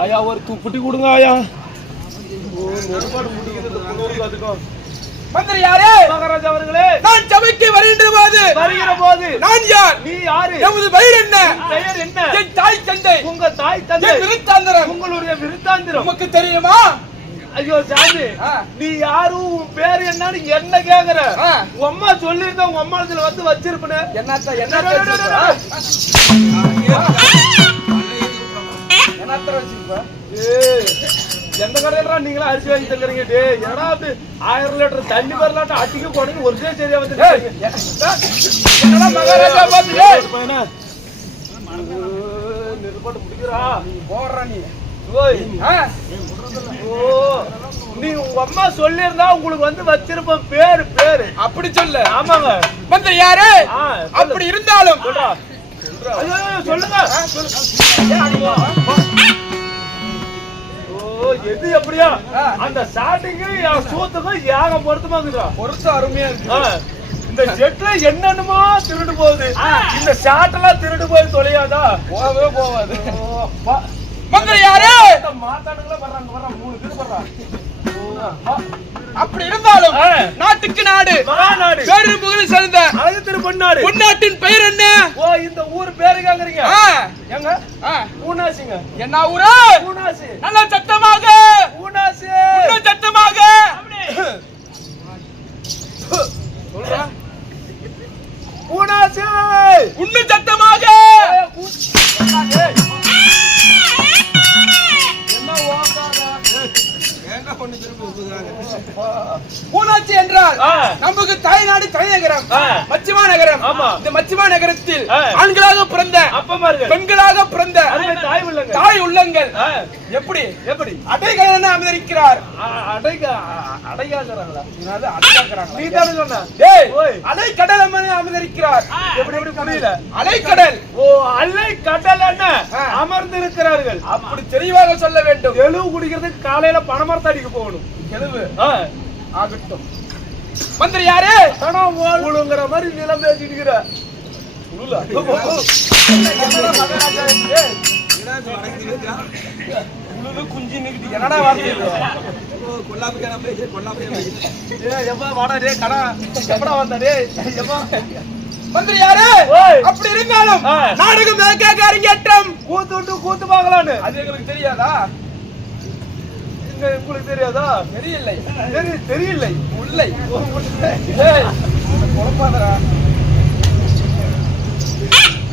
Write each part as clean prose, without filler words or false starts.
ஆயா ஒரு துப்புட்டி கொடுங்க ஆயா. நெருப்பாடு முடிக்கிறது அதுக்கும். மந்திரி யாரே? மகாராஜா அவர்களே, நான் சபைக்கு வருகிற போது நான் யார்? நீ யாரு? எமது பெயர் என்ன? பெயர் என்ன? என் தாய் தந்தை. உங்க தாய் தந்தை விருத்தாந்தரம். உங்களுடைய விருத்தாந்திரம் உமக்கு தெரியுமா? ஐயோ சாமி, நீ யாரும் உன் பேரு என்னன்னு என்ன கேக்குற? உங்க அம்மா சொல்லிருந்தா உங்க அம்மா இதுல வந்து வச்சிருப்பேன். என்னத்த வச்சிருப்ப? எந்த கடையில நீங்களா அரிசி வாங்கி தங்குறீங்க? ஏன்னா அப்படி 1000 லிட்டர் தண்ணி வரலாட்டம் அட்டிக்க போனீங்க. ஒரு சே சரியா வந்து மகாராஜா பாத்து நிறுப்பாட்டு முடிக்கிறா நீ போடுற. நீ நீ உங்க அம்மா சொல்லிருந்தா உங்களுக்கு வந்து வச்சிருப்ப பேரு பேரு அப்படி சொல்லு. ஆமாங்க மந்திரி யாரு? அப்படி இருந்தாலும் சொல்லுங்க. எது எப்படியா அந்த ஸ்டார்டிங்கு சூத்துக்கும் ஏகம் பொருத்தமாக்குதா? பொருத்தம் அருமையா இருக்கு. இந்த செட்ல என்னென்னமோ திருடு போகுது. இந்த ஷாட் எல்லாம் திருடு போய் தொலையாதா? போகவே போகாது. மந்திரி யாரு? மாத்தாடுங்களா வர்றாங்க வர்றாங்க 3 பேர் வர்றாங்க. அப்படி இருந்தாலும் நாட்டுக்கு நாடு மகாநாடு பேரு புகழ் சேர்ந்த அழகு திரு பொன்னாடு. பொன்னாட்டின் பெயர் என்ன? ஓ இந்த ஊர் பேரு கேக்குறீங்க? எங்க? ஊனாசிங்க. என்ன ஊரு? ஊனாசி. நல்ல சத்தமாக ஊனாசி. இன்னும் சத்தமாக சொல்றா. ஊனாசி. இன்னும் சத்தமாக. ஊனாட்சி என்றால் நமக்கு தாய்நாடு தலைநகரம் மச்சிமா நகரம். இந்த மச்சிமா நகரத்தில் ஆண்களாக பிறந்த அப்பமார்கள், பெண்களாக பிறந்த தாய் உள்ளங்கள் எப்படி எப்படி அடைகலன அமர்ந்திருக்கிறார். அடைகாக்குறாங்களா? நீ தான் சொன்ன. அலைக்கடல் அமர்ந்திருக்கிறார். எப்படி எப்படி புரியல? அலைக்கடல். ஓ அலைக்கடல் என்ன அமர்ந்திருக்கிறார்கள். அப்படி தெளிவாக சொல்ல வேண்டும். தெளிவு குடிக்கிறதுக்கு காலையில பணமரத்தை அடிக்க போகணும். தெளிவு ஆகட்டும். மந்திரி யாரு? உழுங்கிற மாதிரி நிலம் பேசிட்டு குஞ்சு நிக்கிட்டு என்னடா வார்த்தை? மந்திரி யாரு? அப்படி இருந்தாலும் நாடகம் அரங்கேற்றம் கூத்து விட்டு கூத்து பார்க்கலான்னு அது எங்களுக்கு தெரியாதா? உங்களுக்கு தெரியாதா? தெரியலை. தெரியலை உள்ளை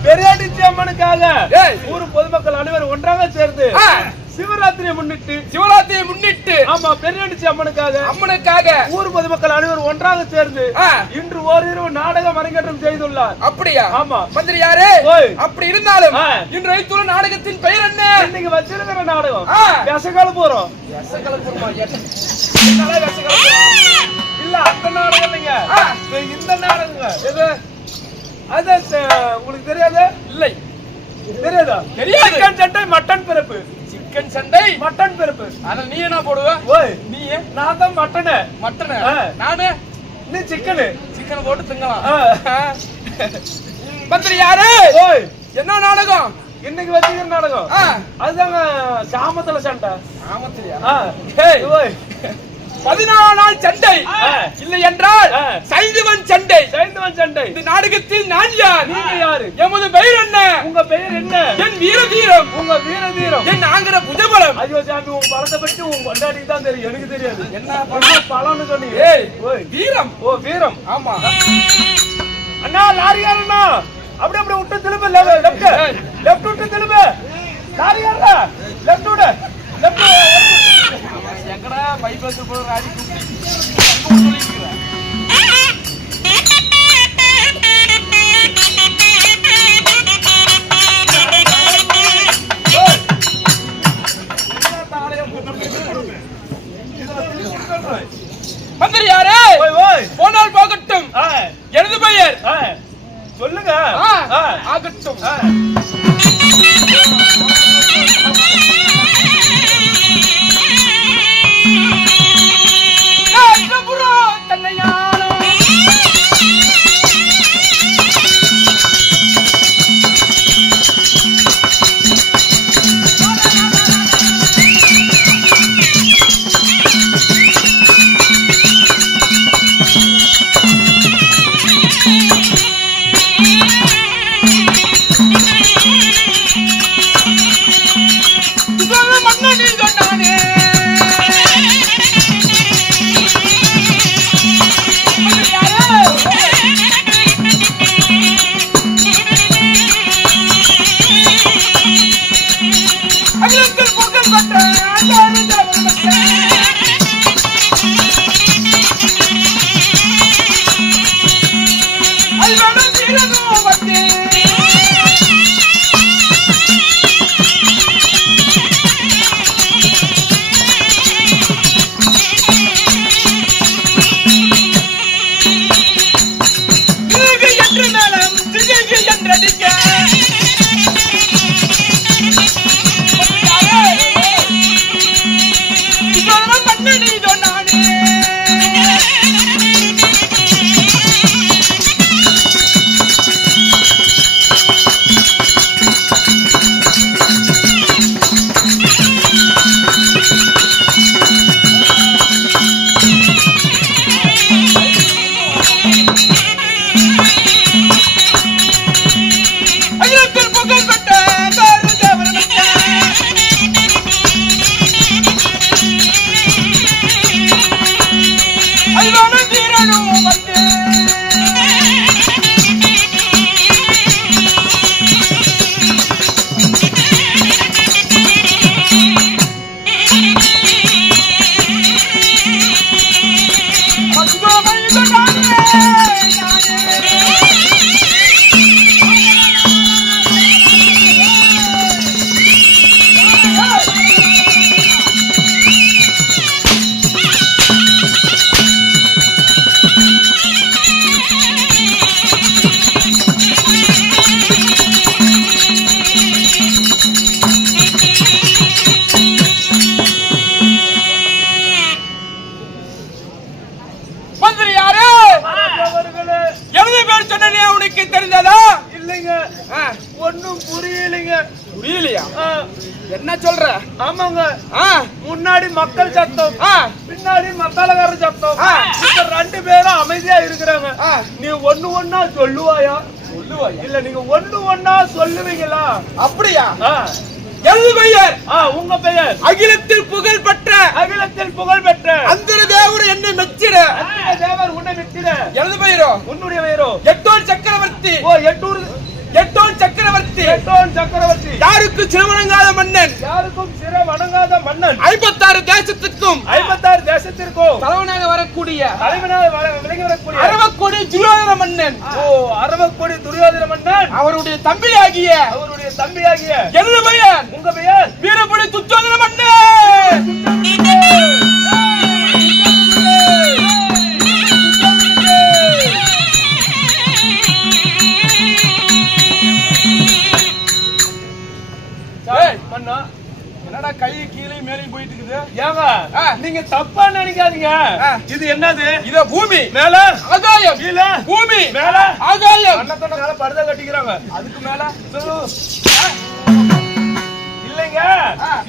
பெரியாடிச்சி அம்மனுக்காக ஊர் பொதுமக்கள் அனைவரும் ஒன்றாக சேர்ந்து சிவராத்திரியை முன்னிட்டு ஆமா பெரியாடிச்சி அம்மனுக்காக ஊர் பொதுமக்கள் அனைவரும் ஒன்றாக சேர்ந்து இன்று ஓரிரவு நாடகம் அரங்கேற்றம் செய்துள்ளார். அப்படியா? ஆமா. மந்திரி யாரு? அப்படி இருந்தாலும் இன்று வைத்துள்ள நாடகத்தின் பெயர் என்ன? இன்னைக்கு வச்சிருக்கிற நாடகம் விசகால போறோம். இல்ல அந்த நாடகம் இல்லைங்க, இந்த நாடகங்க. எது அது உங்களுக்கு தெரியாது? இல்லை. தெரியாதா? தெரியாது. சிக்கன் சண்டை மட்டன் பிறப்பு. சிக்கன் சண்டை மட்டன் பிறப்பு. அத நீ என்ன போடுவ? ஓய் நீ நான் தான் மட்டனு. மட்டனு நானு நீ சிக்கனு. சிக்கன் போட்டு திங்கலாம். மந்திரி யாரு? ஓய் என்ன நாடகம்? இன்னைக்கு வச்சிருக்கிற நாடகம் அதுதாங்க சாமத்துல சண்டை. சாமத்திலியா? ஓய் 14 நாள் சண்டை இல்லை என்றால் சைந்தவன் சண்டை. இந்த நாடகத்தில் நான் யார்? நீங்க யாரு? எமது பெயர் என்ன? உங்க பெயர் என்ன? என் வீர தீரம். உங்க வீர தீரம். என் ஆங்கிற புஜபலம். ஐயோ சாமி உங்க பலத்தை பற்றி உங்க கொண்டாடிக்கு தான் தெரியும், எனக்கு தெரியாது. என்ன பலன்னு சொன்னீங்க? வீரம். ஓ வீரம். ஆமா. அண்ணா லாரியாரண்ணா அப்படி அப்படி விட்டு திரும்ப லெஃப்ட் விட்டு திரும்ப. லாரியாரா லெஃப்ட் விடு. லெஃப்ட் எங்கடா பைபாஸ் போற ராஜி மந்திரி யாரு? போனால் போகட்டும். எனது பெயர் சொல்லுங்க. ஆகட்டும். அகிலத்தில் பொங்கல் பட்ட ஆண்டாண்டு என்ன சொல்ற? ஆமாங்க, முன்னாடி மக்கள் சத்தம், பின்னாடி மசாலக்கார சத்தம். ரெண்டு பேரும் அமைதியா இருக்கிறாங்க. நீ ஒண்ணு ஒண்ணா சொல்லுவாயா? இல்ல நீங்க ஒண்ணு ஒண்ணா சொல்லுவீங்களா? அப்படியா? எனது பெயர், உங்க பெயர் அகிலத்தில் புகழ் பெற்ற, அகிலத்தில் புகழ் பெற்ற அந்தர தேவர் என்னை மெச்சிட, அந்தர தேவர் உன்னை மெச்சிட. எனது பெயரோ, உன்னுடைய பெயரோ எட்டோன் சக்கரவர்த்தி. எட்டோன் சக்கரவர்த்தி. எட்டோன் சக்கரவர்த்தி யாருக்கு சிரவணங்காத மன்னன், யாருக்கும் சிர வணங்காத மன்னன். 56 தேசத்துக்கும் 56 தேசத்திற்கும் தலைவனாக வரக்கூடிய, விலகி வரக்கூடிய அரவக்கோடி துரியோதன மன்னன். அரவக்கோடி துரியோதன மன்னன் அவருடைய தம்பியாகிய எனது பெயர், உங்க பெயர் வீரபுடி துச்சோதன மன்னன். என்னடா கை கீழே மேலே போயிட்டு இருக்குது? ஏங்க நீங்க தப்பா நினைக்காதீங்க. இது என்னது? இத பூமி, மேல ஆகாயம், கீழே பூமி, மேல ஆகாயம். அண்ணத்தோட மேல படுதா கட்டிக்கிறாங்க. அதுக்கு மேல இல்லைங்க.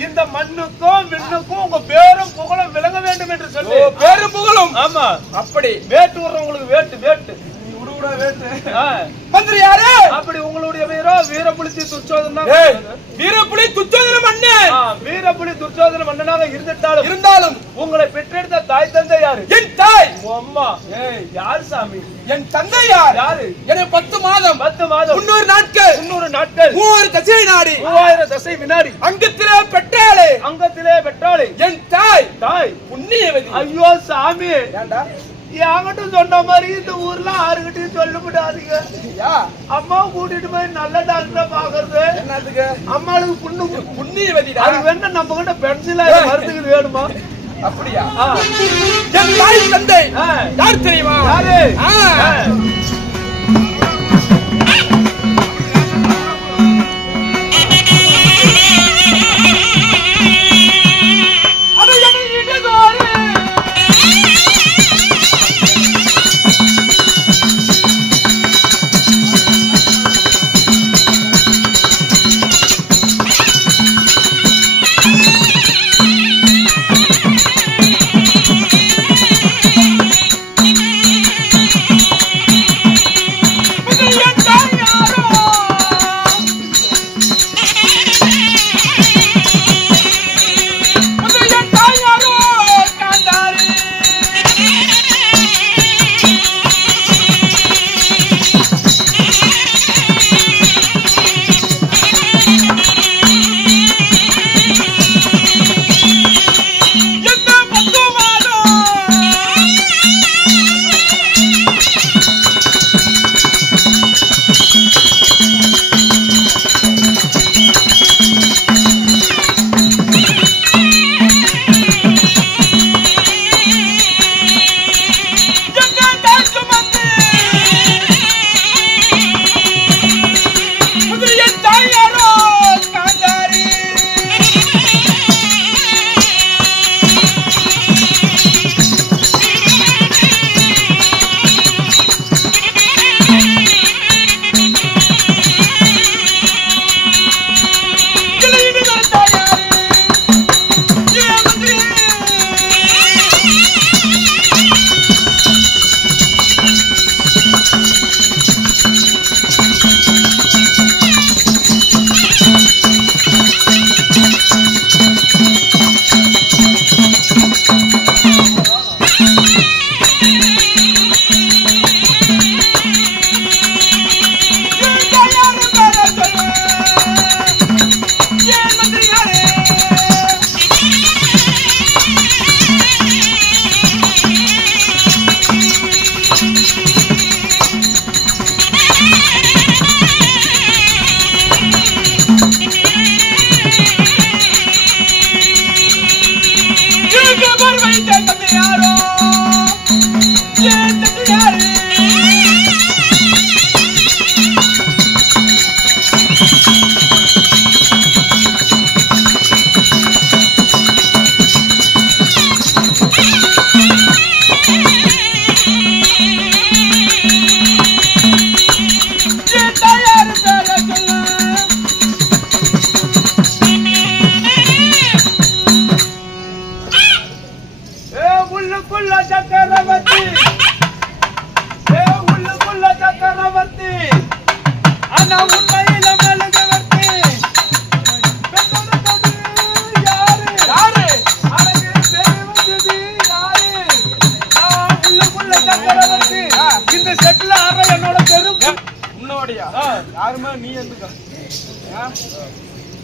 இந்த மண்ணுக்கும் விண்ணுக்கும் உங்க பேரும் புகழும் விளங்க வேண்டும் என்று சொல்லி. பேரும் புகழும்? ஆமா. அப்படி வேட்டு வர்றவங்களுக்கு வேட்டு மந்திரி யாரு? அப்படி உங்களுடைய பேரோ வீரபுலி துச்சோதன. வீரபுலி துச்சோதன மன்னன். வீரபுலி துச்சோதன மன்னனாக இருந்தாலும் உங்களை பெற்றெடுத்த தாய் தந்தை யாரு? என் தாய் அம்மா. யாரு சாமி? என் தந்தை யாரு? எனக்கு 10 மாதம் 300 நாட்கள் 3000 தசை நாடி 3000 தசை வினாடி அங்கத்திலே பெற்றாளே என் தாய் புண்ணியவதி. ஐயோ சாமி, ஏண்டா என்கிட்ட சொன்ன மாதிரி இந்த ஊர்ல யாருகிட்டையும் சொல்ல முடியாதீங்க. அம்மாவை கூட்டிட்டு போய் நல்ல டாக்டரா பாக்குறது என்னதுக்கு? அம்மாளுக்கு புண்ணியவதி. அது வேணா நம்ம கிட்ட பென்சிலா மருந்துக்கு வேணுமா? அப்படியா? என் தாய் தந்தை யார் தெரியுமா? யாரு?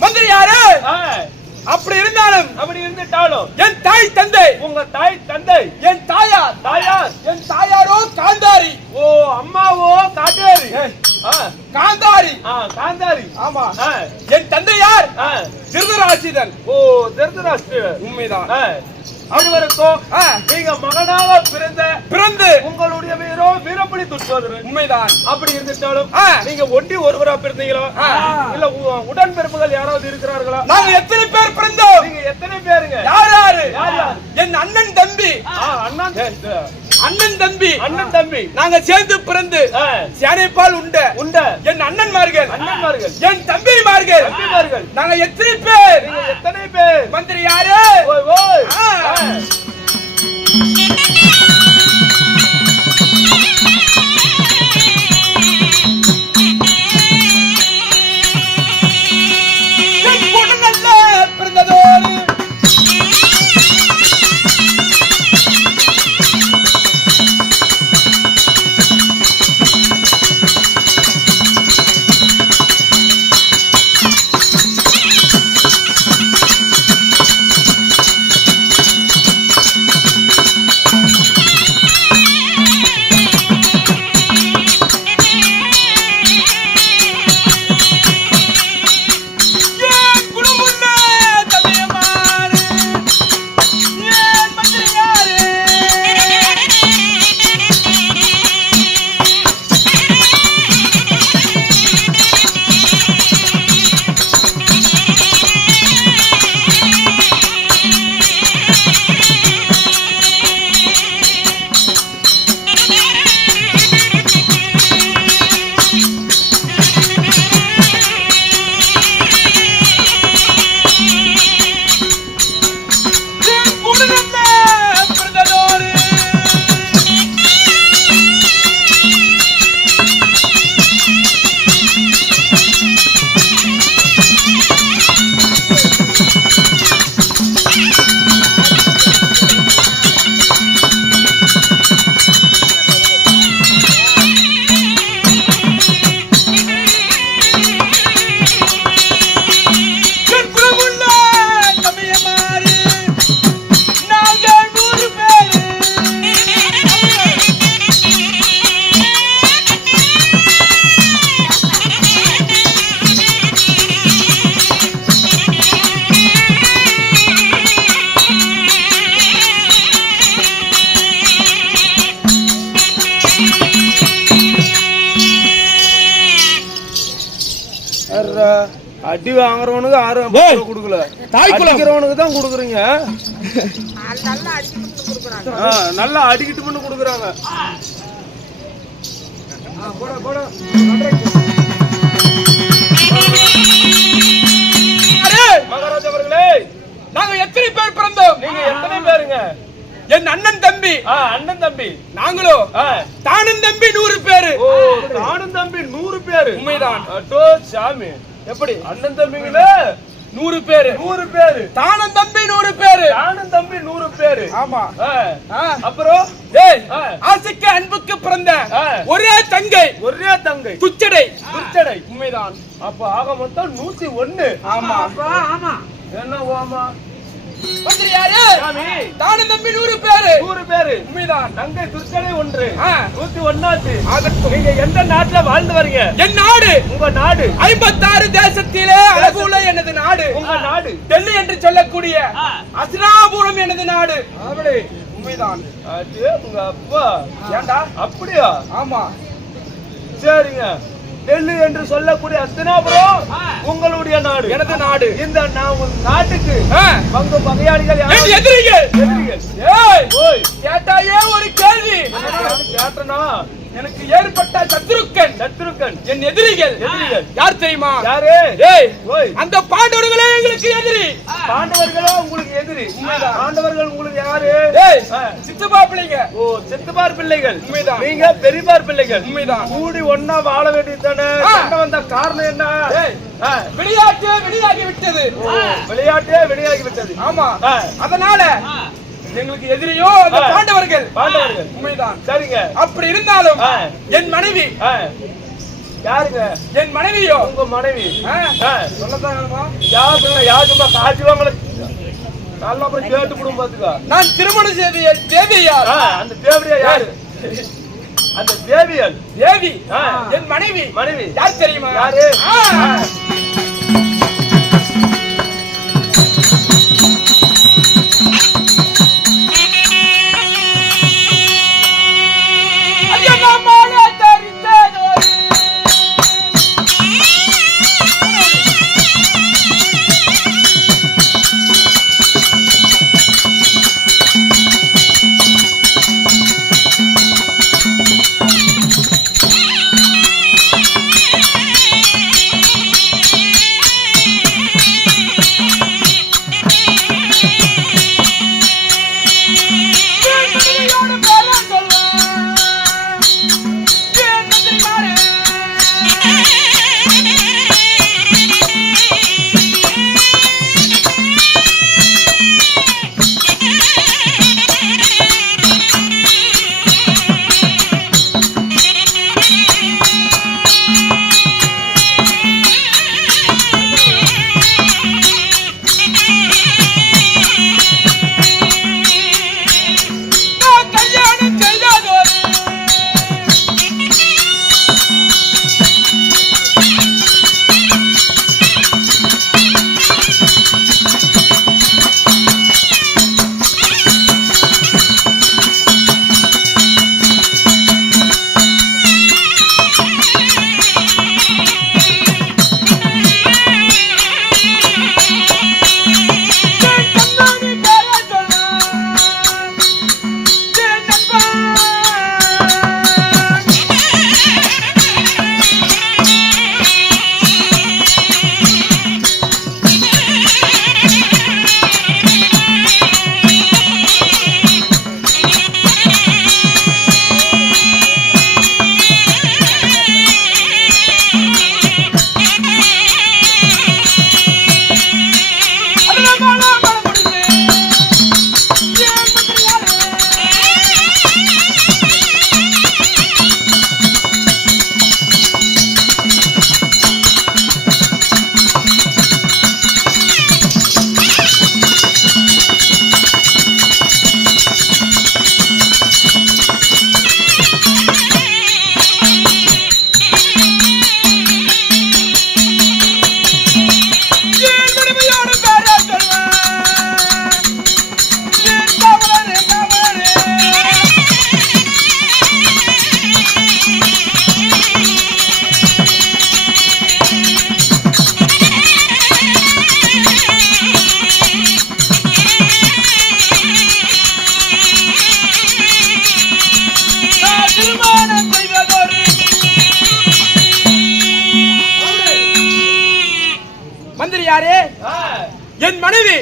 மந்திரி யாரு? அப்படி இருந்தாலும் அப்படி இருந்துட்டாலும் என் தாய் தந்தை, உங்க தாய் தந்தை, என் தாயார், என் தாயாரோ காந்தாரி. ஓ அம்மாவோ காட்டேரி, காந்தாரி. காந்தாரி. ஆமா. என் தந்தை யார்? திருதராஷ்டிரன். ஓ திருதராஷ்டிரன். உண்மைதான். அவருக்கும் நீங்க மகனாக பிறந்து உங்களுடைய வீரப்படி துச்சோதரன். உண்மைதான். அப்படி இருந்துட்டாலும் நீங்க ஒண்டி ஒருவரா பிறந்தீங்களா இல்ல உடன் பிறப்புகள் யாராவது இருக்கிறார்களா? நாங்க எத்தனை பேர் பிறந்தோம்? நீங்க எத்தனை பேருங்க? யாரு? என் அண்ணன் தம்பி, அண்ணன் தம்பி நாங்க சேர்ந்து பிறந்து சேனைப்பால் உண்ட என் அண்ணன்மார்கள், என் தம்பிமார்கள், நாங்க எத்தனை பேர்? நீங்க எத்தனை பேர்? மந்திரி யாரு? பிறந்ததோடு அடி வாங்குறவனுக்கு ஆறு கொடுக்கல, தாய்க்குறவனுக்கு தான் கொடுக்குறீங்க. நல்லா அடிக்கிட்டு பண்ணி கொடுக்குறாங்க. மகாராஜா அவர்களே, நாங்க எத்தனை பேர் பிறந்தோம்? நீங்க எத்தனை பேருங்க? என் அண்ணன் தம்பி, அண்ணன் தம்பி நாங்களோ தானும் தம்பி 100 பேரு. ஓ தானும் தம்பி 100 பேரு. உண்மைதான். அட்டோ சாமி, எப்படி அண்ணன் தம்பிங்களே 100 பேரு? 100 பேரு. தானும் தம்பி 100 பேரு. தானும் தம்பி 100 பேரு. ஆமா. அப்புறம் ஆசைக்கு அன்புக்கு பிறந்த ஒரே தங்கை, துச்சடை. உண்மைதான். அப்ப ஆக மொத்தம் 101. ஆமா. என்ன ஓமா? மந்திரி யாரு? தானும் தம்பி 100 பேரு. 100 பேரு. உண்மைதான். தங்கை துச்சடை 1. 101 ஆச்சு. நீங்க எந்த நாட்டுல வாழ்ந்து வரீங்க? என் நாடு, உங்க நாடு 56 தேசத்திலே அழகுள்ள எனது நாடு. உங்க நாடு டெல்லி என்று சொல்லக்கூடிய அஸ்தினாபுரம் எனது நாடு. அப்படி. உண்மைதான். அது உங்க அப்பா. ஏண்டா? அப்படியா? ஆமா. சரிங்க. டெல்லி என்று சொல்லக்கூடிய அஸ்தினாபுரம் உங்களுடைய நாடு, எனது நாடு. இந்த நாட்டுக்கு பங்கு பகையாளிகள் எதிரிகள். ஓய் கேட்டாயே ஒரு கேள்வி கேட்டனா? எனக்கு ஏற்பட்ட சத்ருக்கன் என் எதிரிகள். யார் தெரியுமா? யாரு? அந்த பாண்டவர்களே எங்களுக்கு எதிரி. பாண்டவர்களோ உங்களுக்கு எதிரி? பாண்டவர்கள் உங்களுக்கு யாரு? சித்தப்பா பிள்ளைங்க. ஓ சித்தப்பார் பிள்ளைகள். உண்மைதான். நீங்க பெரியப்பார் பிள்ளைகள். உண்மைதான். கூடி ஒன்னா வாழ வேண்டியதானே? வந்த காரணம் என்ன? விளையாட்டே விளையாகி விட்டது. விளையாட்டே விளையாகி விட்டது. ஆமா. அதனால எங்களுக்கு எதிரியோ அந்த பாண்டவர்கள். பாண்டவர்கள். உண்மைதான். சரிங்க. அப்படி இருந்தாலும் என் மனைவி யாருங்க? என் மனைவியோ. உங்க மனைவி. சொல்லத்தாங்கம்மா. யாருமா காட்சி வாங்கல நல்லா அப்புறம் கேட்டு போடும் பாத்துக்கா. நான் திருமணம் செய்த தேவியா. அந்த தேவியா யாரு? அந்த தேவியல் தேவி என் மனைவி. மனைவி யார் தெரியுமா? யாரு? யாரே? என் மனைவி.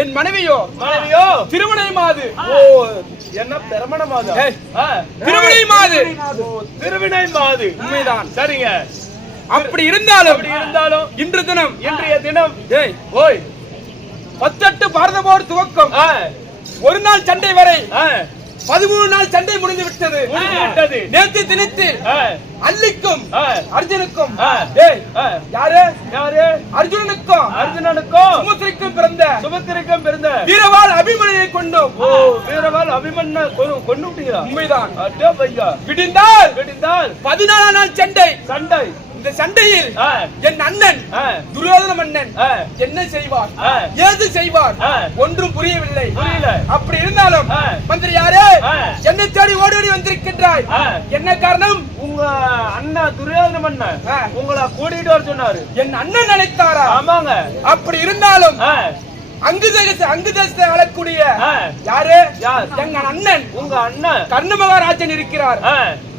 என் மனைவியோ திருமண மாது. ஓ என்ன பெருமண மாது? திருவினை மாது. திருவினை மாது உண்மைதான். சரிங்க. அப்படி இருந்தாலும் இன்றைய தினம் ஓய் 18 பாரத போர் துவக்கம் ஒரு நாள் சண்டை வரை 13 நாள் சண்டை முடிந்து விட்டது. நேற்று தினத்தில் அல்லிக்கும் அர்ஜுனுக்கும் யாரு அர்ஜுனனுக்கும் சுமத்திரைக்கும் பிறந்த வீரவாள் அபிமன்யுவை கொண்டோம். வீரவாள் அபிமன்யு கொண்டு விட்டீங்களா? உண்மைதான். விடிந்தால் 14 நாள் சண்டை. இந்த சண்டையில் என் அண்ணன் துரியோதன மன்னன் என்ன செய்வார், ஏது செய்வார் ஒன்றும் புரியவில்லை. அப்படி இருந்தாலும் மந்திரி யாரே என்னை தேடி ஓடி ஓடி வந்திருக்கின்றாய், என்ன காரணம்? உங்க அண்ணா துரியோதன மன்னன் உங்களை கூட்டிட்டு வர சொன்னாரு. என் அண்ணன் நினைத்தாரா? ஆமாங்க. அப்படி இருந்தாலும் அங்கு தேசத்தை ஆளக்கூடிய யாரு? எங்க அண்ணன், உங்க அண்ணன் கர்ண மகாராஜன் இருக்கிறார்.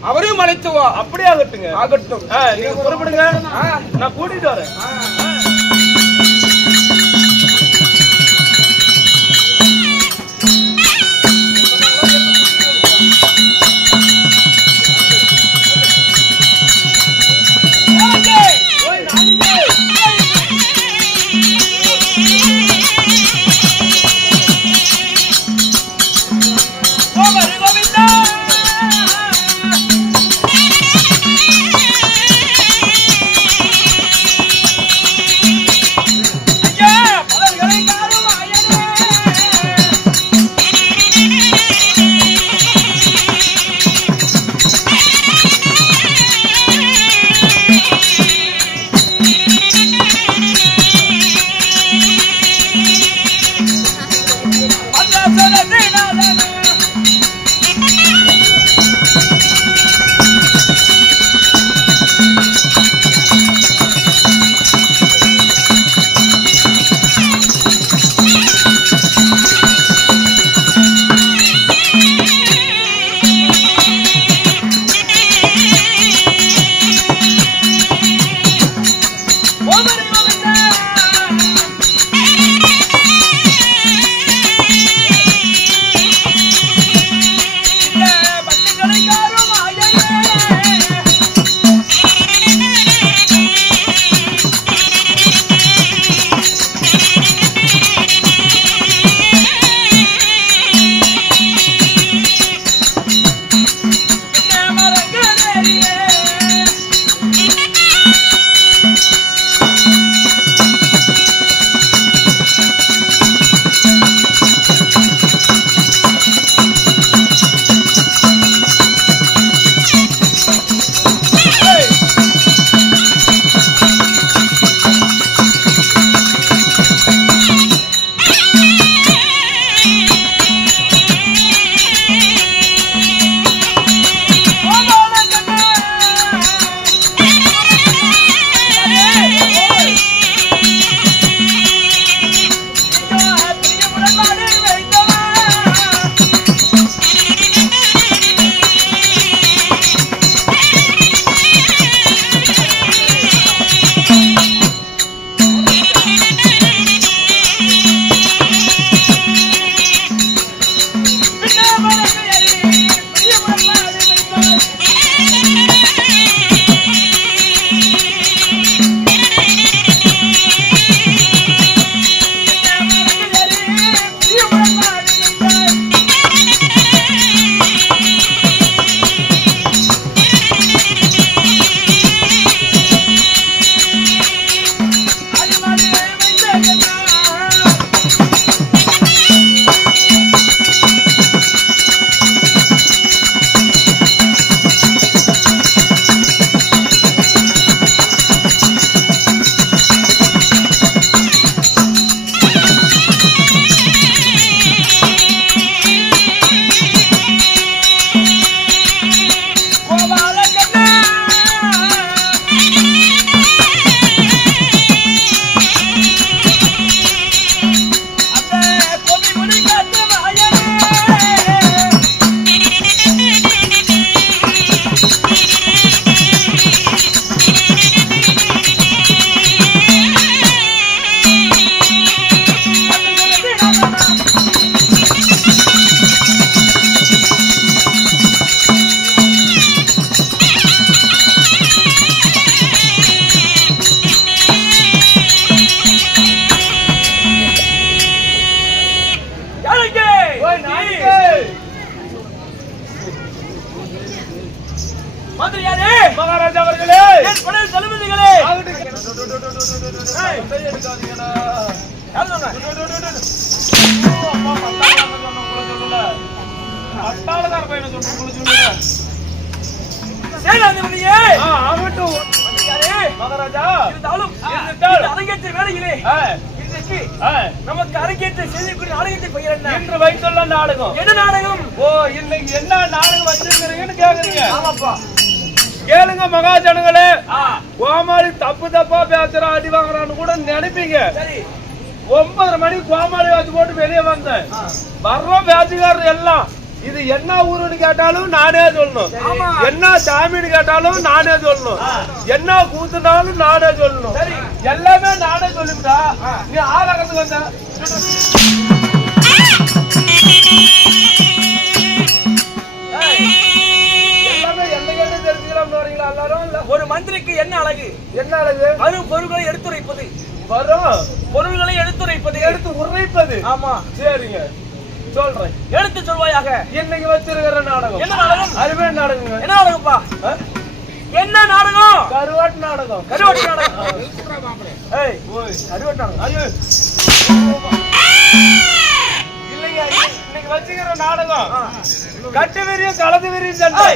அவரையும் அழைத்து வா. அப்படியே ஆகட்டுங்க. ஆகட்டும். நீங்க புறப்படுங்க, நான் கூட்டிட்டு வரேன். எடுக்காதீங்கடா. யார் சொன்ன? அம்மா பட்டாளக்கார பையனை சொல்லுங்க. சரி அந்த மணியே ஆகட்டும் மகாராஜா. இருந்தாலும் அரங்கேற்ற வேலையிலே இன்றைக்கு நமக்கு அரங்கேற்ற செய்யக்கூடிய நாடகத்தை பெயர் என்ன? இன்று வைத்துள்ள நாடகம். என்ன நாடகம்? ஓ இன்னைக்கு என்ன நாடகம் வச்சிருக்கிறீங்கன்னு கேக்குறீங்க. ஆமாப்பா கேளுங்க மகாஜனங்களே. கோமாளி தப்பு தப்பா பேசுற அடி வாங்குறான்னு கூட நினைப்பீங்க. சரி 9:30 மணிக்கு கோமாளி வாட்சி போட்டு வெளியே வந்தேன். வர்றோம் வேட்சிக்காரர் எல்லாம் இது என்ன ஊருன்னு கேட்டாலும் நானே சொல்லணும், என்ன சாமின்னு கேட்டாலும் நானே சொல்லணும், என்ன கூத்துனாலும் நானே சொல்லணும், எல்லாமே நானே சொல்லிவிட்டா நீ ஆலகத்துக்கு வந்த எல்லாமே என்ன கேட்டு தெரிஞ்சுக்கலாம் வரீங்களா எல்லாரும்? ஒரு மந்திரிக்கு என்ன அழகு? என்ன அழகு? வரும் பொருள்களை எடுத்துரைப்பது. வரும் பொருள்களை எடுத்துரைப்பது, எடுத்து உரைப்பது. ஆமா சரிங்க சொல்றேன். எடுத்து சொல்வாயாக. இன்னைக்கு வச்சிருக்கிற நாடகம் என்ன நாடகம்? அருமையான நாடகங்க. என்ன நாடகம்ப்பா? என்ன நாடகம்? கருவாட்டு நாடகம். கருவாட்டு நாடகம். ஏய் ஓய் கருவாட்டு நாடகம். ஐயோ இல்லைங்க, இன்னைக்கு வச்சிருக்கிற நாடகம் கட்டு வெறியும் கலந்து வெறியும் சண்டை.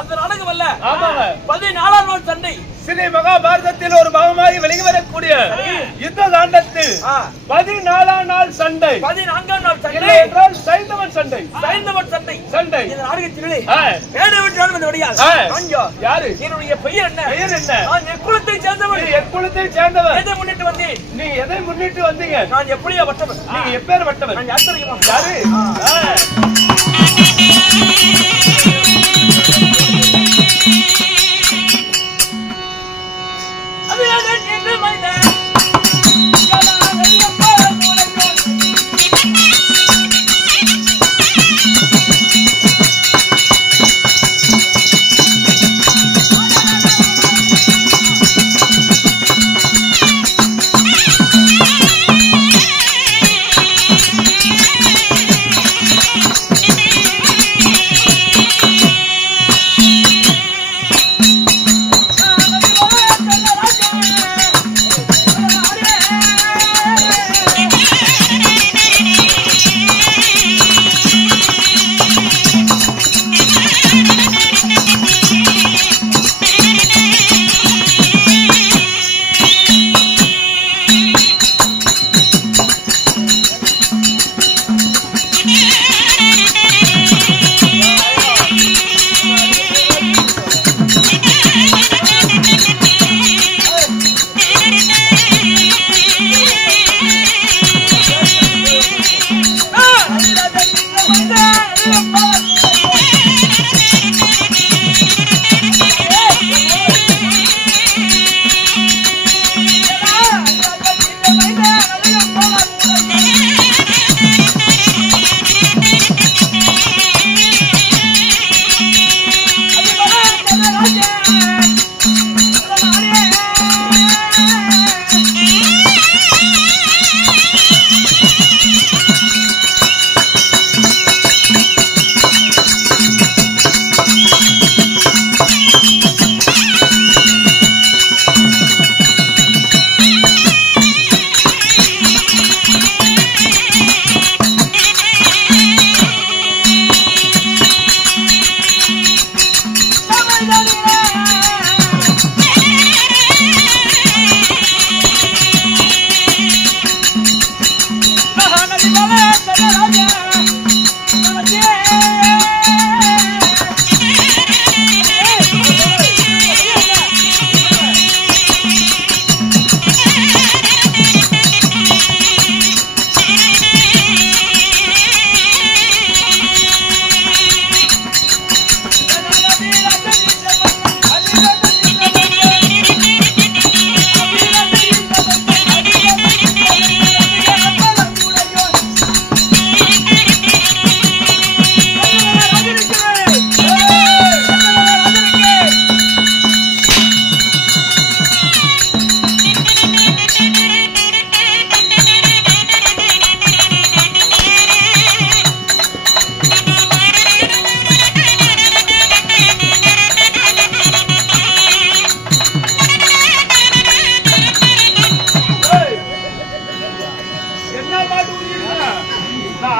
அந்த நாடகம் அல்ல, ஆமாங்க 14ஆம் நாள் சண்டை. ஸ்ரீ மகாபாரதத்தில் ஒரு பாகமாகி வெளிவரக்கூடிய யுத்த காண்டத்தில் 14ஆம் நாள் சண்டை. 14ஆம் நாள் சண்டை என்றால் சைந்தவன் சண்டை. சைந்தவன் சண்டை. சண்டை இந்த நாடகத்திலே வேறு விட்டாலும் இந்த வடியால் யாரு? என்னுடைய பெயர் என்ன? பெயர் என்ன? நான் எக்குலத்தை சேர்ந்தவன். நீ எக்குலத்தை சேர்ந்தவன். எதை முன்னிட்டு வந்தேன்? நீ எதை முன்னிட்டு வந்தீங்க? நான் எப்படியா பட்டவன்? நீங்க எப்பேர் பட்டவன்? நான் யார் தெரியுமா? யாரு?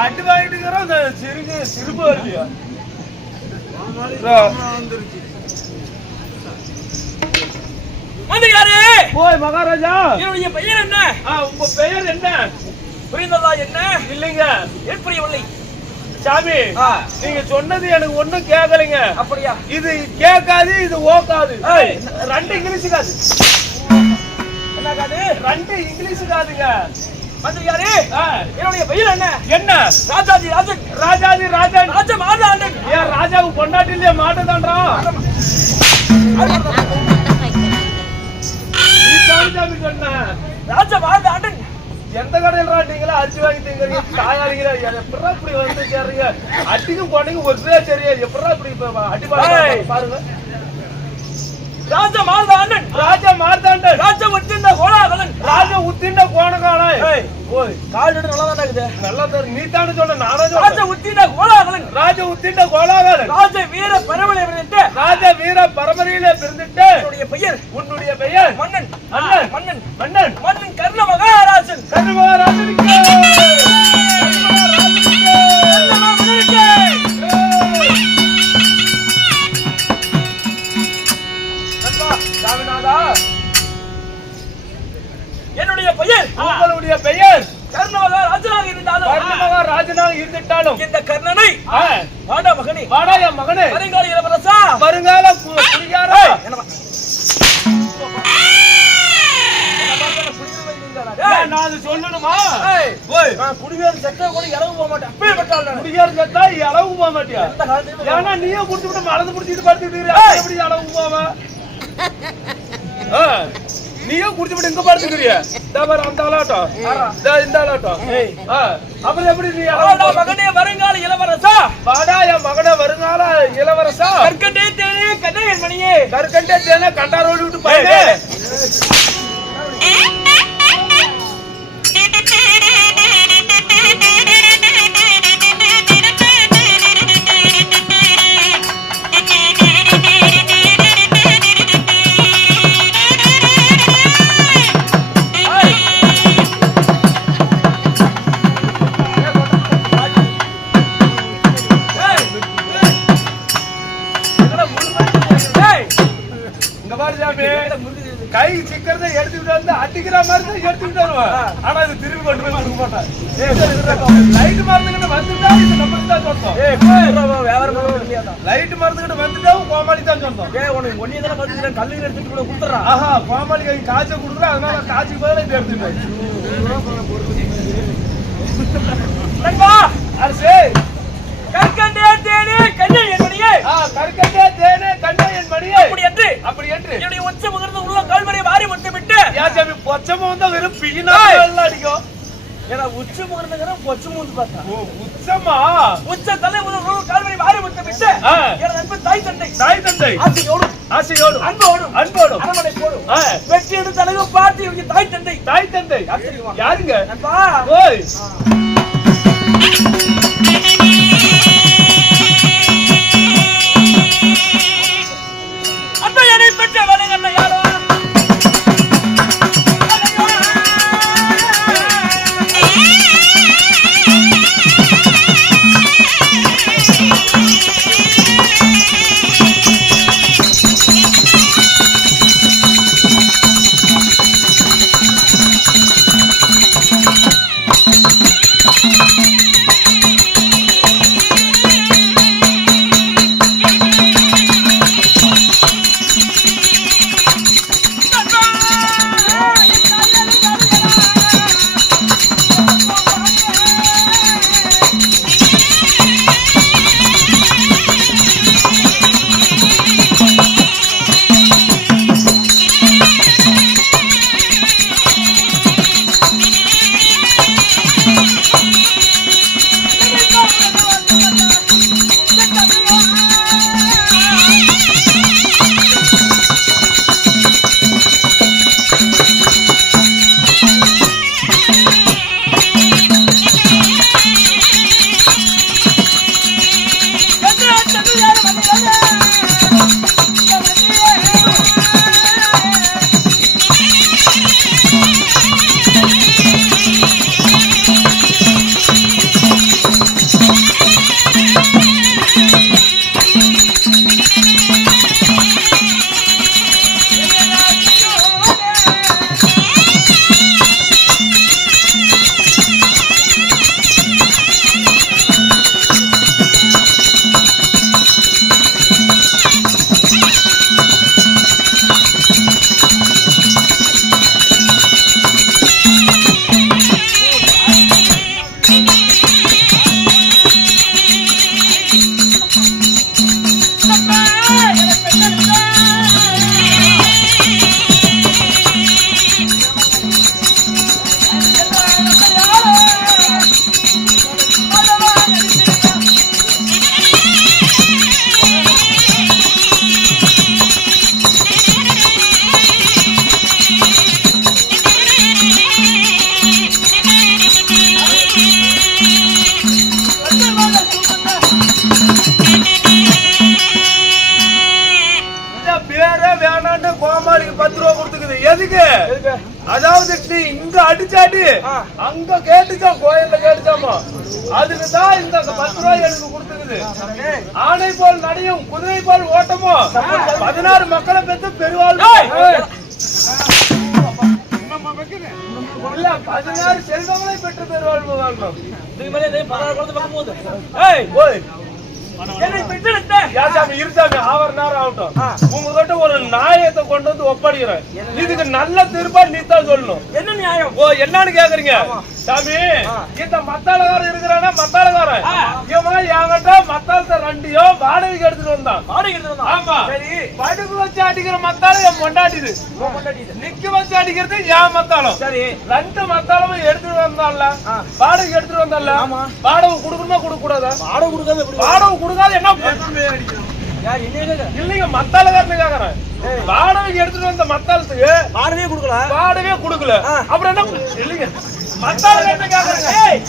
அடி வாங்கிட்டு இருக்கிறோம் அந்த சிறுபு வரலையா மந்திரியாரே போய் மகாராஜா என்னுடைய பெயர் என்ன? உங்க பெயர் என்ன? புரிந்ததா என்ன? இல்லைங்க ஏற்புரியவில்லை சாமி. நீங்க சொன்னது எனக்கு ஒண்ணும் கேட்கலைங்க. அப்படியா? இது கேட்காது இது ஓக்காது. ரெண்டு இங்கிலீஷ் காது. என்ன காது? ரெண்டு இங்கிலீஷ் காதுங்க. மந்திரியாரே என்னுடைய பெயர் என்ன? என்ன? ராஜாதி ராஜன். ராஜாதி ராஜன். ராஜ மாதாண்டன். ஏன் ராஜாவுக்கு கொண்டாட்டி இல்லையா மாட்டதான்றான்? சாமி சொன்ன ராஜ மாதாண்டன் எந்த கடையில் நீங்களா அரிசி வாங்கி தீங்க தாயாரிங்களா எப்படா இப்படி வந்து சேர்றீங்க? அட்டிக்கும் கொண்டைக்கு ஒரே சரியா எப்படா இப்படி அடி பாருங்க. ராஜ மார்தாண்டன். ராஜ மார்தாண்டன். ராஜ உத்திண்ட கோலாகலன். ராஜ உத்திண்ட கோணகாலன். ஓய் கால் நல்லா தான் இருக்குது. நல்லா தான் நீ தானே சொன்ன நானே சொல்றேன். ராஜ உத்திண்ட கோலாகலன். ராஜ உத்திண்ட கோலாகலன். ராஜ வீர பரமனை பிறந்துட்டு. ராஜ வீர பரமரியில பிறந்துட்டு. உன்னுடைய பெயர் மன்னன். மன்னன் மன்னன் மன்னன் மன்னன் கர்ண மகாராஜன். கர்ண மகாராஜனுக்கு என்னுடைய பெயர் உங்களுடைய பெயர் கர்ணமகா ராஜனாக இருந்தாலும் கர்ணமகா ராஜனாக இருந்துட்டாலும் இந்த கர்ணனை வாடா மகனே வாடா என் மகனே வருங்கால இளவரசா வருங்கால குடிகாரா நான் சொல்லணுமா? குடிகாரன் செத்தா கூட இளவு போக மாட்டேன். அப்பவே பட்டாள் குடிகாரன் செத்தா இளவு போக மாட்டியா? ஏன்னா நீயே குடிச்சு விட்டு மறந்து பிடிச்சிட்டு படுத்துட்டு எப்படி இளவு போவ? நீயே குடிச்சு இங்க படுத்துக்கிறிய அந்த ஆளாட்டம் இந்த ஆளாட்டம் அப்புறம் எப்படி நீ மகனே வருங்கால இளவரசா வாடா என் மகனே வருங்கால இளவரசா கற்கண்டே தேனே கண்ணே என் மணியே கற்கண்டே தேனே கண்டாரோடு விட்டு போயிடு கை சிக்கிறத எடுத்துக்கிட்டு வந்து அடிக்கிற மாதிரி தான் எடுத்துக்கிட்டு வருவேன். ஆனா இது திரும்பி கொண்டு போய் கொடுக்க மாட்டேன். லைட் மருந்துகிட்ட வந்துட்டா இது நம்மளுக்கு தான் சொந்தம். லைட் மருந்துகிட்ட வந்துட்டா கோமாளி தான் சொந்தம். உனக்கு ஒன்னே தானே பார்த்து கல்லு எடுத்துட்டு கூட கொடுத்துறான். ஆஹா கோமாளி கை காய்ச்ச கொடுக்குறேன். அதனால காய்ச்சி பதிலாக இது எடுத்துட்டேன். அரசே கற்கண்டே தேனே கண்ணே என் மணியே கற்கண்டே தேனே கண்ணே என் மணியே அப்படி என்று என்னுடைய உச்ச முகர்ந்து உள்ள கால்மனை மாறி வந்து விட்டு ஏன் சாமி பொச்சமா வந்தா வெறும் பிகினா அடிக்கும். ஏன்னா உச்ச முகர்ந்துங்கிற பொச்சம் வந்து பார்த்தா உச்சமா உச்ச தலை உள்ள கால்மனை மாறி வந்து விட்டு எனது அன்பு தாய் தந்தை ஆசையோடு அன்போடும் அரமனை போடும் வெற்றி எடுத்து அழகு பார்த்து இவங்க தாய் தந்தை யாருங்க அன்பா ஓய் என்னை பெற்ற வணங்கண்ண யாரோ எதுக்கு அதாவது நீ இங்க அடிச்சாடி அங்க கேட்டுச்சா கோயில்ல கேட்டுச்சாமா அதுக்குதான் இந்த 10 ரூபாய் எனக்கு கொடுத்துருக்குது. ஆணை போல் நடையும் குதிரை போல் ஓட்டமோ 16 மக்களை பெற்று பெருவாள் இல்ல 16 செல்வங்களை பெற்று பெருவாழ்வு வாங்கணும். இதுக்கு மேலே 16 குழந்தை பார்க்கும் போது உங்ககிட்ட ஒரு நியாயத்தை கொண்டு வந்து ஒப்படைக்கிறேன். இதுக்கு நல்ல திருப்பா நீத்தான் சொல்லணும். என்ன நியாயம்? என்னன்னு கேக்குறீங்க சாமி? இந்த மத்தாளக்காரன் இருக்கிறானா மத்தாளக்காரன் இவன் என்கிட்ட மத்தாளத்தை 2 வாடகைக்கு எடுத்துட்டு வந்தான். ஆமா சரி படுப்பு வச்சு அடிக்கிற மத்தாளம் என் பொண்டாட்டிது, நிக்க வச்சு அடிக்கிறது என் மத்தாளம். சரி 2 மத்தாளமும் எடுத்துட்டு வந்தான்ல, வாடகை எடுத்துட்டு வந்தான்ல, வாடகை கொடுக்கணுமா கொடுக்க கூடாதா? வாடகை கொடுக்காது, வாடகை கொடுக்காது என்ன இல்லைங்க மத்தாளக்காரனு கேக்குறேன். வாடகை எடுத்துட்டு வந்த மத்தாளத்துக்கு வாடகையே கொடுக்கல அப்புறம் என்ன இல்லைங்க மத்தாளக்காரனு கேக்குறேன்.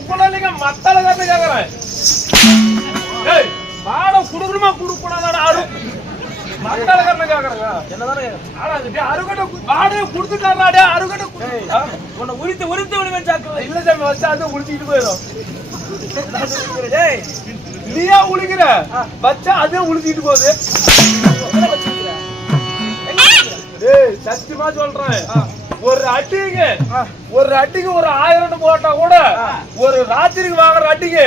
உங்களை இல்லைங்க மத்தாளக்காரனு கேக்குறேன். வாடகை கொடுக்கணுமா கொடுக்க கூடாதா? மத்தாளக்காரனு கேக்குறாங்க. என்னதானே அறுகட்டை வாடகை கொடுத்துட்டாரு. அறுகட்டை உன்னை உரித்து உரித்து இல்ல சாமி வச்சா அது உளிச்சுக்கிட்டு போயிடும். நீயா உளிக்கிற வச்சா அதே உளிச்சுட்டு போகுது. சத்தியமா சொல்றேன் ஒரு அட்டிக்கு ஒரு 1000 போட்டா கூட ஒரு ராத்திரிக்கு வாங்குற அட்டிக்கு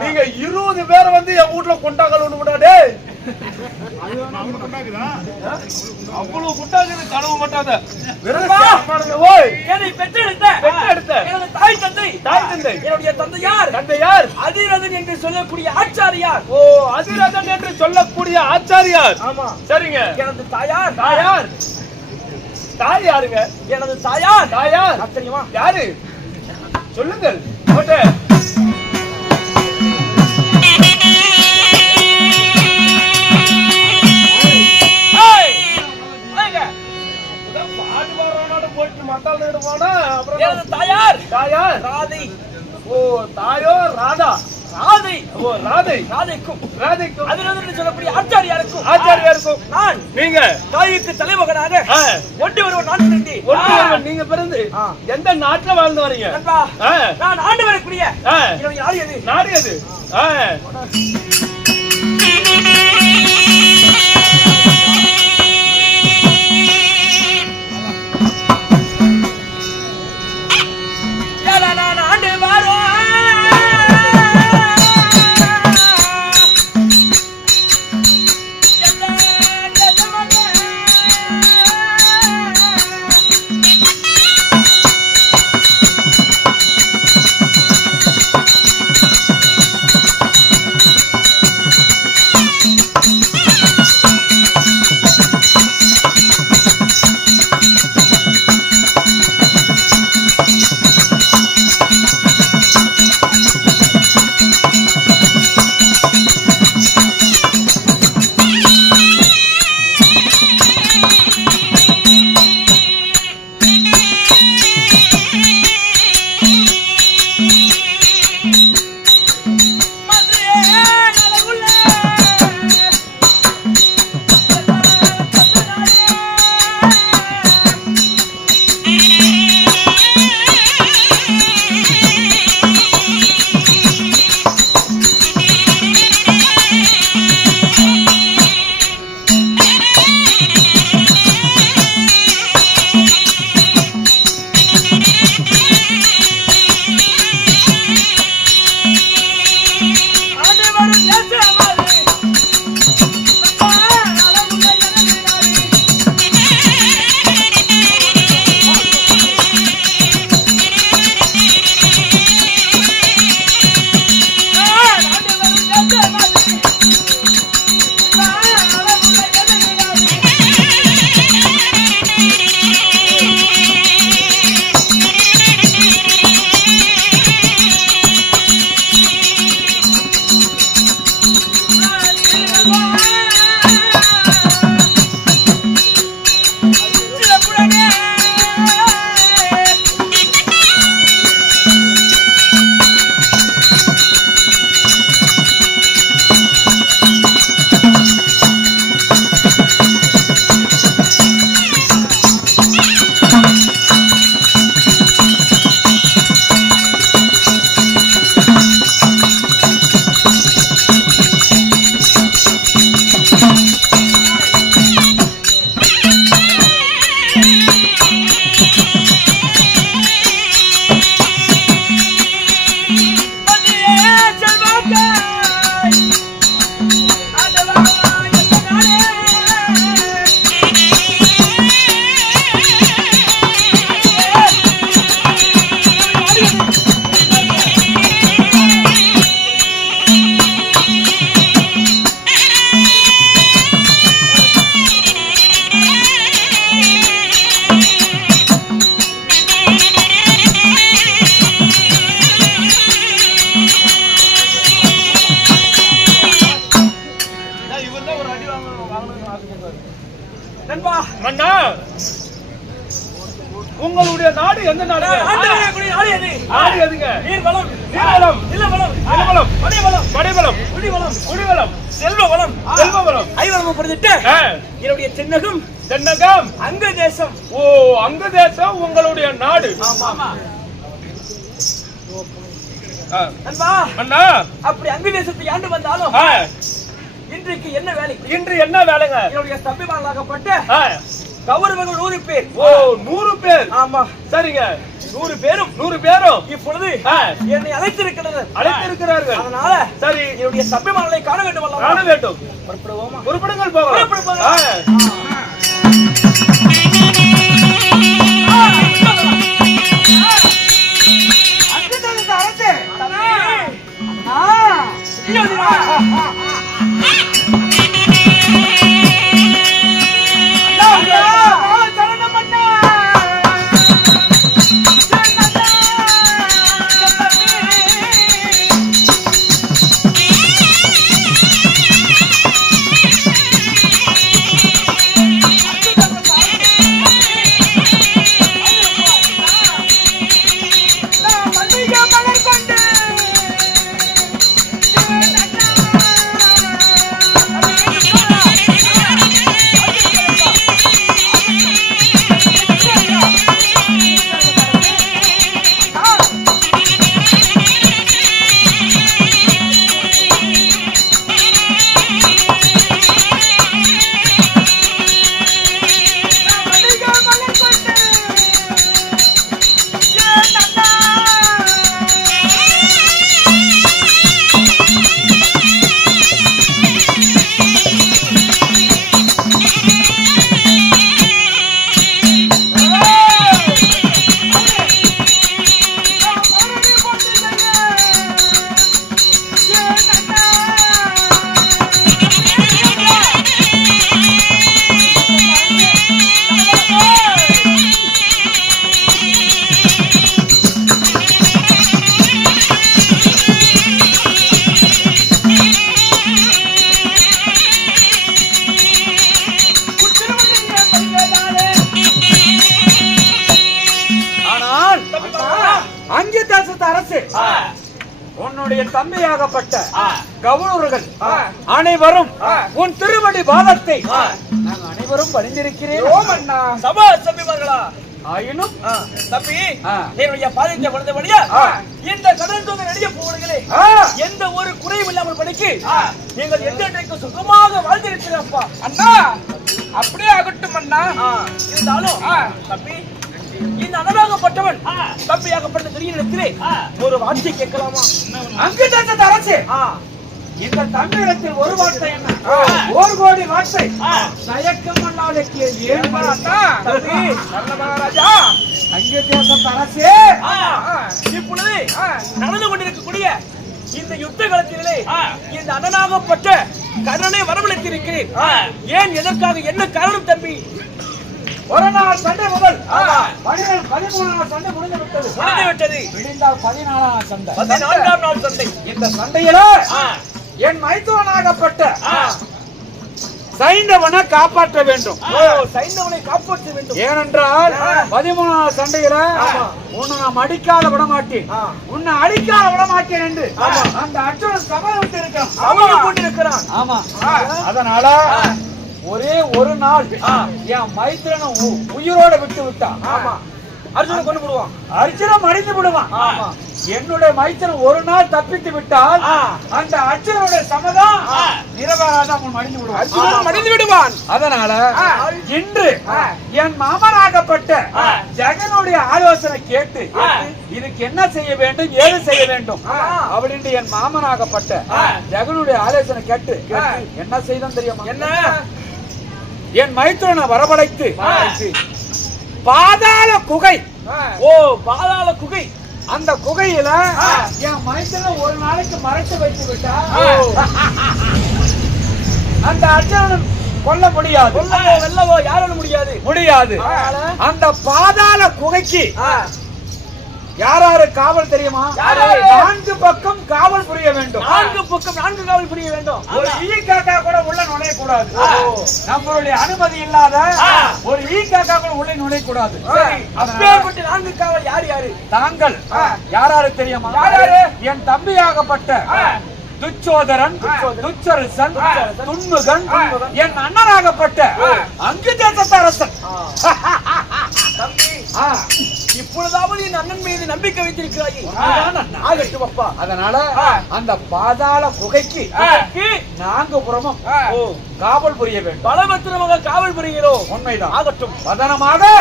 நீங்க 20 பேரை வந்து என் வீட்டுல கொண்டாக்கல் ஒண்ணு கூடாது. அவ்வளவு குட்டாக்குது கனவு மாட்டாத. என்னுடைய தந்தையார் அதிரதன் என்று சொல்லக்கூடிய ஆச்சாரியார். ஓ அதிரதன் என்று சொல்லக்கூடிய ஆச்சாரியார். ஆமா சரிங்க. எனது தாயார் தாய் யாருங்க? எனது தாயார் தெரியுமா? யாரு சொல்லுங்கள். தாயார் ராதை. ஓ தாயோ ராதா ராதை. ஓ ராதைக்கும் சொல்லக்கூடிய ஆச்சாரியாருக்கும் நான் நீங்க தாய்க்கு தலைமகனாக ஒட்டி வருவன். நான் நீங்க பிறந்து எந்த நாட்டுல வாழ்ந்து வரீங்க? நான் ஆண்டு வரக்கூடிய நாடு எது? எந்த நாடு? நாடு எது? நாடு எதுங்க? நீர்வளம், நீர்வளம், நிலவளம், நிலவளம், படைவளம், படைவளம், குடிவளம், குடிவளம், செல்வவளம், செல்வவளம், ஐவளமும் பொறுத்துட்டு என்னுடைய தென்னகம் தென்னகம் அங்க தேசம். ஓ அங்க தேசம் உங்களுடைய நாடு. ஆமா. அன்பா அண்ணா அப்படி அங்க தேசத்தை ஆண்டு வந்தாலும் ஆ, இன்றைக்கு என்ன வேலை? இன்று என்ன வேலைங்க? என்னுடைய தம்பிமார்களாகப்பட்ட கௌரவர்கள் 100 பேர். ஓ 100 பேர். ஆமா சரிங்க. 100 பேரும் 100 பேரும் இப்பொழுது என்னை அழைத்திருக்கிறது. அழைத்திருக்கிறார்கள். அதனால சரி என்னுடைய தம்பிமார்களை காண வேண்டும் அல்லவா? காண வேண்டும். புறப்படுவோமா? புறப்படுங்கள் போகலாம். உன்னுடைய தம்பியாகப்பட்ட கௌரவர்கள் அனைவரும் உன் திருவடி பாதத்தை நாங்கள் அனைவரும் பணிந்திருக்கிறேன். சபா தம்பிமார்களா ஆயினும் தம்பி என்னுடைய பாதத்தை வளர்ந்தபடியா இந்த கடன் தொகை நடிகை போவர்களே எந்த ஒரு குறையும் இல்லாமல் படிக்கு நீங்கள் எந்த சுகமாக வாழ்ந்திருக்கிறப்பா. அண்ணா அப்படியே ஆகட்டும் அண்ணா. இருந்தாலும் தம்பி இந்த அனலாகப்பட்டவன் தம்பியாகப்பட்ட தெரியத்திலே ஒரு வார்த்தை கேட்கலாமா? அங்கு தேசத்து அரசு இந்த தமிழகத்தில் ஒரு வார்த்தை என்ன? 1 கோடி வார்த்தை தயக்கம் பண்ணாத கேள்வி. ராஜா அங்கு தேசத்து அரசு இப்பொழுது நடந்து கொண்டிருக்கக்கூடிய இந்த யுத்த காலத்திலே இந்த அனலாகப்பட்ட கர்ணனை வரவழைத்திருக்கிறேன். ஏன் எதற்காக என்ன காரணம் தம்பி? ஒரு நாள் சண்டை முதல் 13 சண்டை முடிந்து விட்டது. விடிந்தால் 14 சண்டை. 14ஆம் நாள் சண்டை. இந்த சண்டையில என் மைத்துனனாகப்பட்ட சைந்தவனை காப்பாற்ற வேண்டும். சைந்தவனை காப்பாற்ற வேண்டும். ஏனென்றால் 13 சண்டையில உன்னை நான் அடிக்காத விட மாட்டேன், உன்னை அடிக்காத விட மாட்டேன் என்று அந்த அர்ஜுனன் சபதம் கொண்டிருக்கிறான். ஆமா, அதனால ஒரே ஒரு நாள் என் மைத்திரனை உயிரோட விட்டு விட்டான். அர்ஜுனன் கொண்டு விடுவான், அர்ஜுனன் மடிந்து விடுவான். என்னுடைய மைத்திரன் ஒரு நாள் தப்பித்து விட்டால் அந்த அர்ஜுனனுடைய சமதம் நிறைவேறாத மடிந்து விடுவான். அர்ஜுனன் மடிந்து விடுவான். அதனால இன்று என் மாமனாகப்பட்ட ஜெகனுடைய ஆலோசனை கேட்டு இதுக்கு என்ன செய்ய வேண்டும், ஏது செய்ய வேண்டும் அப்படின்னு என் மாமனாகப்பட்ட ஜெகனுடைய ஆலோசனை கேட்டு என்ன செய்தான் தெரியுமா? என்ன? என் மைத்திரனை வரவழைத்து பாதாள குகை. ஓ பாதாள குகை. அந்த குகையில என் மைத்திரனை ஒரு நாளைக்கு மறைத்து வைத்து விட்டா அந்த அர்ஜுனன் கொல்ல முடியாது, வெல்லவோ யாராலும் முடியாது. அந்த பாதாள குகைக்கு யாராரு காவல் தெரியுமா? யாரு? 4 பக்கம் காவல் புரிய வேண்டும். 4 பக்கம் 4 காவல் புரிய வேண்டும். ஒரு ஈ காக்கா கூட உள்ள நுழைய கூடாது. நம்மளுடைய அனுமதி இல்லாத ஒரு ஈ காக்கா கூட உள்ள நுழைய கூடாது. அப்பேற்பட்ட 4 காவல் யார் யாரு? தாங்கள் யாராரு தெரியுமா? யாரு? என் தம்பியாகப்பட்ட துச்சோதரன், துச்சரசன், துன்முகன், என் அண்ணனாகப்பட்ட அங்கு தேசத்தரசன். தம்பி, இப்பொழுதாவது என் அண்ணன் மீது நம்பிக்கை வைத்திருக்கிறாய். ஆகட்டும் அப்பா. அதனால அந்த பாதாள குகைக்கு 4 புறமும் காவல் புரிய வேண்டும். பலபத்திரமாக காவல் புரிகிறோம். உண்மைதான். ஆகட்டும். பதனமாக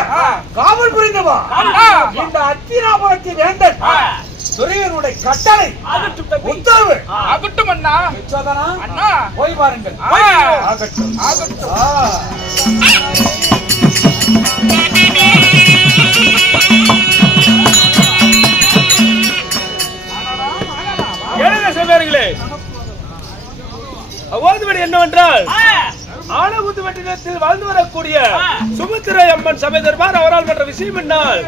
காவல் புரிந்தவா இந்த அத்தினாபுரத்தி வேந்தன் துரியனுடைய கட்டளை உத்தரவு. ஆகட்டும் அண்ணா. துச்சோதனா, அண்ணா, போய் பாருங்கள். ஆகட்டும். எழுத சபையார்களே, ஓதுபடி என்னவென்றால் ஆலகுத்து வட்டினத்தில் வாழ்ந்து வரக்கூடிய சுமித்திரை அம்மன் சபை தர்பார் அவரால் மற்ற விஷயம் என்னால்